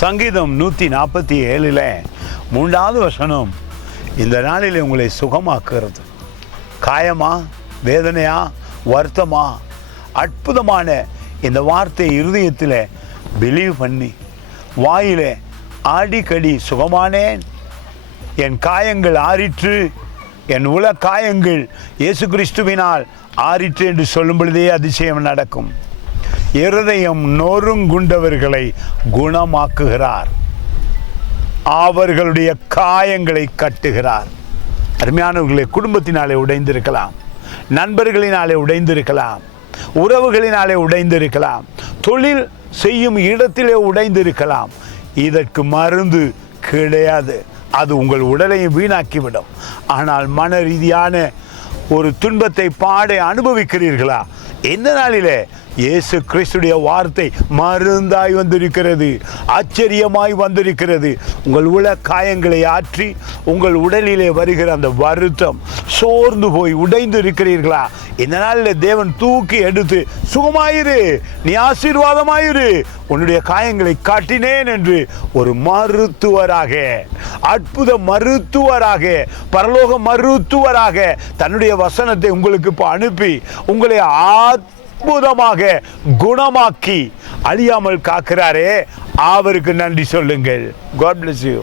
சங்கீதம் 147 3வது வசனம் இந்த நாளில் உங்களை சுகமாக்குறது. காயமா, வேதனையா, வருத்தமா, அற்புதமான இந்த வார்த்தை இருதயத்தில் பிலீவ் பண்ணி வாயிலே ஆடிக்கடி சுகமானேன், என் காயங்கள் ஆறிற்று, என் உல காயங்கள் இயேசு கிறிஸ்துவினால் ஆறிற்று என்று சொல்லும் பொழுதே அதிசயம் நடக்கும். இருதயம் நொறுங்குண்டவர்களை குணமாக்குகிறார், அவர்களுடைய காயங்களை கட்டுகிறார். அருமையானவர்களை, குடும்பத்தினாலே உடைந்திருக்கலாம், நண்பர்களினாலே உடைந்திருக்கலாம், உறவுகளினாலே உடைந்திருக்கலாம், தொழில் செய்யும் இடத்திலே உடைந்திருக்கலாம். இதற்கு மருந்து கிடையாது, அது உங்கள் உடலையும் வீணாக்கிவிடும். ஆனால் மன ரீதியான ஒரு துன்பத்தை பாட அனுபவிக்கிறீர்களா? இந்த நாளிலே இயேசு கிறிஸ்துடைய வார்த்தை மருந்தாய் வந்திருக்கிறது, ஆச்சரியமாய் வந்திருக்கிறது. உங்கள் உல காயங்களை ஆற்றி உங்கள் உடலிலே வருகிற அந்த வருத்தம், சோர்ந்து போய் உடைந்து இருக்கிறீர்களா? இந்த நாளில் தேவன் தூக்கி எடுத்து சுகமாயிரு, நீ ஆசீர்வாதமாயிரு, உன்னுடைய காயங்களை காட்டினேன் என்று ஒரு மருத்துவராக, அற்புத மருத்துவராக, பரலோக மருத்துவராக தன்னுடைய வசனத்தை உங்களுக்கு இப்போ அனுப்பி உங்களை அற்புதமாக குணமாக்கி அழியாமல் காக்கிறாரே, அவருக்கு நன்றி சொல்லுங்கள். God bless you.